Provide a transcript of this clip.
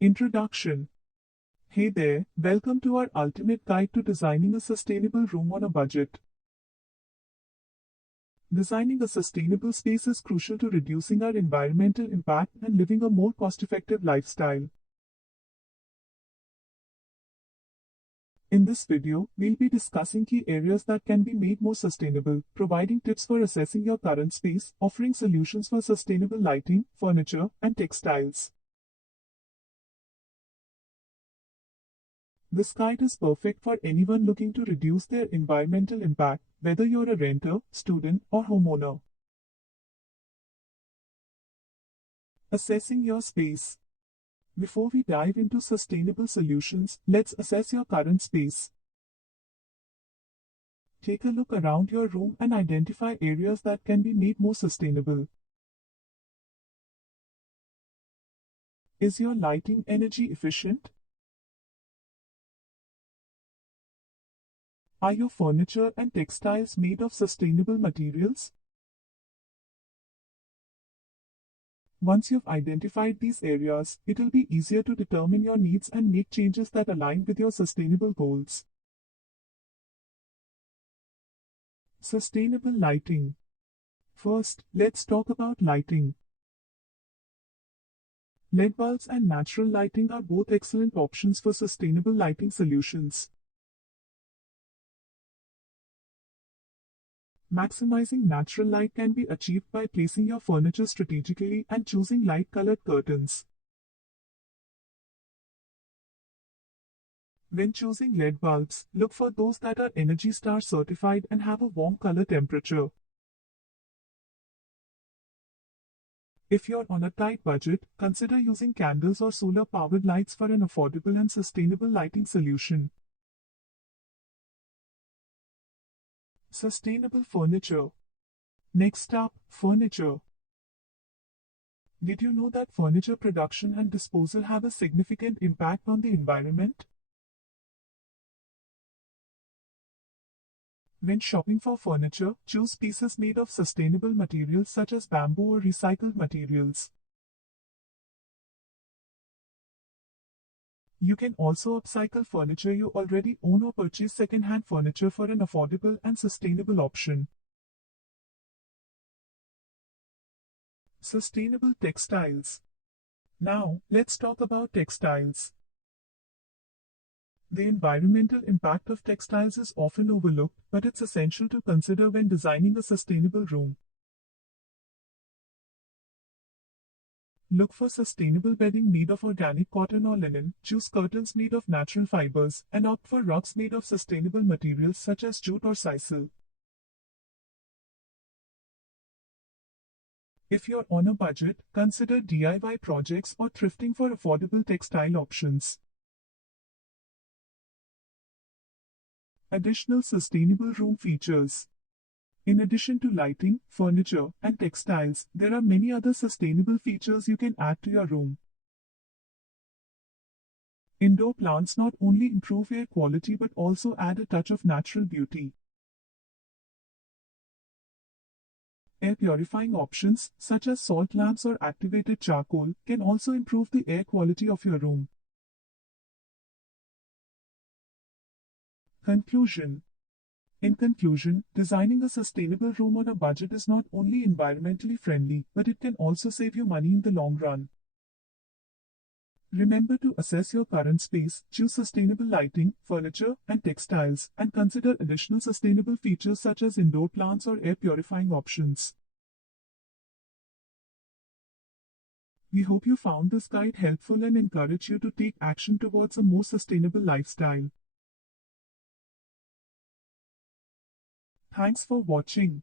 Introduction. Hey there, welcome to our ultimate guide to designing a sustainable room on a budget. Designing a sustainable space is crucial to reducing our environmental impact and living a more cost-effective lifestyle. In this video, we'll be discussing key areas that can be made more sustainable, providing tips for assessing your current space, offering solutions for sustainable lighting, furniture, and textiles. This guide is perfect for anyone looking to reduce their environmental impact, whether you're a renter, student, or homeowner. Assessing your space. Before we dive into sustainable solutions, let's assess your current space. Take a look around your room and identify areas that can be made more sustainable. Is your lighting energy efficient? Are your furniture and textiles made of sustainable materials? Once you've identified these areas, it will be easier to determine your needs and make changes that align with your sustainable goals. Sustainable lighting. First, let's talk about lighting. LED bulbs and natural lighting are both excellent options for sustainable lighting solutions. Maximizing natural light can be achieved by placing your furniture strategically and choosing light-colored curtains. When choosing LED bulbs, look for those that are Energy Star certified and have a warm color temperature. If you're on a tight budget, consider using candles or solar-powered lights for an affordable and sustainable lighting solution. Sustainable furniture. Next up, furniture. Did you know that furniture production and disposal have a significant impact on the environment? When shopping for furniture, choose pieces made of sustainable materials such as bamboo or recycled materials. You can also upcycle furniture you already own or purchase second-hand furniture for an affordable and sustainable option. Sustainable textiles. Now, let's talk about textiles. The environmental impact of textiles is often overlooked, but it's essential to consider when designing a sustainable room. Look for sustainable bedding made of organic cotton or linen, choose curtains made of natural fibers, and opt for rugs made of sustainable materials such as jute or sisal. If you're on a budget, consider DIY projects or thrifting for affordable textile options. Additional sustainable room features. In addition to lighting, furniture, and textiles, there are many other sustainable features you can add to your room. Indoor plants not only improve air quality but also add a touch of natural beauty. Air purifying options, such as salt lamps or activated charcoal, can also improve the air quality of your room. Conclusion. In conclusion, designing a sustainable room on a budget is not only environmentally friendly, but it can also save you money in the long run. Remember to assess your current space, choose sustainable lighting, furniture, and textiles, and consider additional sustainable features such as indoor plants or air purifying options. We hope you found this guide helpful and encourage you to take action towards a more sustainable lifestyle. Thanks for watching.